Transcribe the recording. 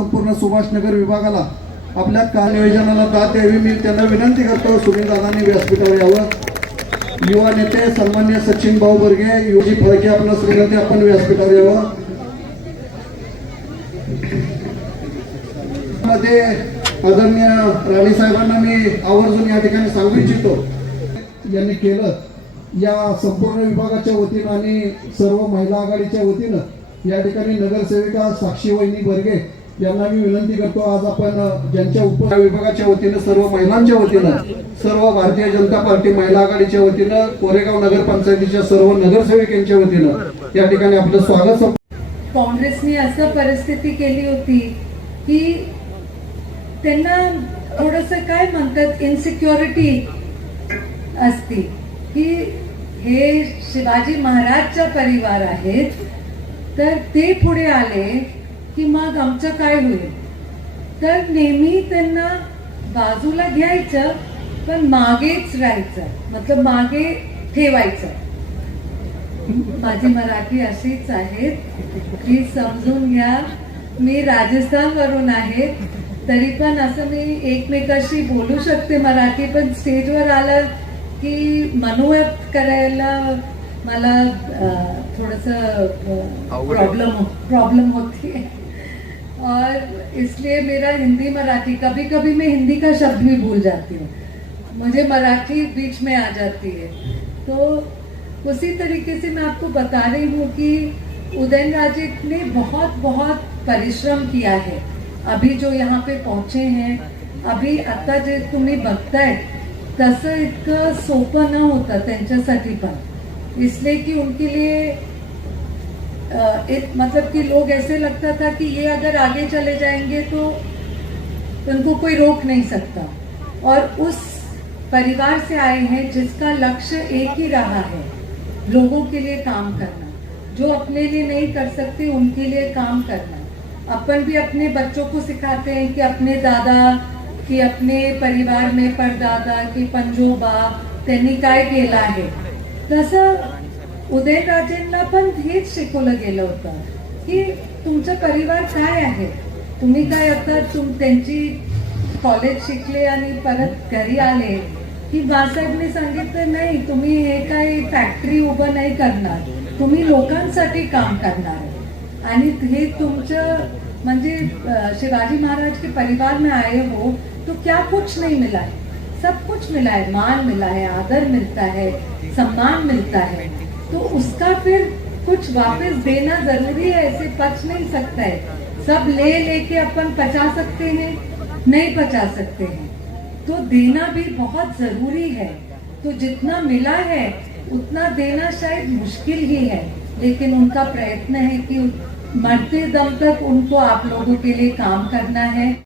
संपूर्ण सुभाषनगर विभागाला आपल्या का दाद द्यावी. मी त्यांना विनंती करतो सुनील दादांनी व्यासपीठावर यावं. युवा नेते सन्मान्य सचिन भाऊ बर्गे युजी फळके आपणास विनंती आपण व्यासपीठावर यावं. मध्ये आदरणीय राणे साहेबांना मी आवर्जून या ठिकाणी सांगू इच्छितो. यांनी केलं. या संपूर्ण विभागाच्या वतीनं आणि सर्व महिला आघाडीच्या वतीनं या ठिकाणी नगरसेविका साक्षी वहिनी बर्गे यांना मी विनंती करतो आज आपण ज्यांच्या उप विभागाच्या वतीनं सर्व महिलांच्या वतीनं सर्व भारतीय जनता पार्टी महिला आघाडीच्या वतीनं कोरेगाव नगरपंचायतीच्या सर्व नगरसेविकांच्या वतीनं या ठिकाणी आपलं स्वागत संप- काँग्रेसने असं परिस्थिती केली होती की त्यांना थोडस काय म्हणतात इन्सिक्युरिटी असती. की हे शिवाजी महाराजचा परिवार आहेत तर ते पुढे आले की मग आमचं काय होईल? तर नेहमी त्यांना बाजूला घ्यायचं पण मागेच राहायचं. मतलब मागे ठेवायचं. माझी मराठी अशीच आहे की समजून घ्या मी राजस्थान वरून आहे. तरी पण असं मी एकमेकाशी बोलू शकते मराठी पण स्टेजवर आलं की मनोव्यक्त करायला मला थोडस प्रॉब्लम प्रॉब्लम होती. और इसलिए मेरा हिंदी मराठी कभी कभी मैं हिंदी का शब्द भी भूल जाती हूँ। मुझे मराठी बीच में आ जाती है। तो उसी तरीके से मैं आपको बता रही हूँ कि उदयन राजे ने बहुत बहुत परिश्रम किया है। अभी जो यहाँ पे पहुँचे हैं, अभी आता जे तुम्ही बघताय तसं इतकं सोपं न होतं पण। इसलिए कि उनके लिए एक मतलब कि लोग ऐसे लगता था कि ये अगर आगे चले जाएँगे तो उनको कोई रोक नहीं सकता। और उस परिवार से आए हैं जिसका लक्ष्य एक ही रहा है लोगों के लिए काम करना। जो अपने लिए नहीं कर सकते, उनके लिए काम करना। अपन भी अपने बच्चों को सिखाते हैं कि अपने दादा, कि अपने परिवार में परदादा, की पंजोबा त्यांनी काय केलं आहे तसं उदयराजेंना पण हेच शिकवलं गेलं होतं की तुमचा परिवार काय आहे? तुम्ही काय आता तुम त्यांची कॉलेज शिकले आणि परत घरी आले? की बाळासाहेबने सांगितलं नाही तुम्ही हे काही फॅक्टरी उभं नाही करणार. तुम्ही लोकांसाठी काम करणार. आणि हे तुमचं म्हणजे शिवाजी महाराज के परिवार में आए हो तो क्या कुछ नहीं मिला है? सब कुछ मिला है. मान मिला है आदर मिलता है सम्मान मिलता है. तो उसका फिर कुछ वापस देना ज़रूरी है, ऐसे पच नहीं सकता है। सब ले, लेके अपन पचा सकते हैं, नहीं पचा सकते हैं। तो देना भी बहुत ज़रूरी है। तो जितना मिला है, उतना देना शायद मुश्किल ही है। लेकिन उनका प्रयत्न है कि मरते दम तक उनको आप लोगों के लिए काम करना है।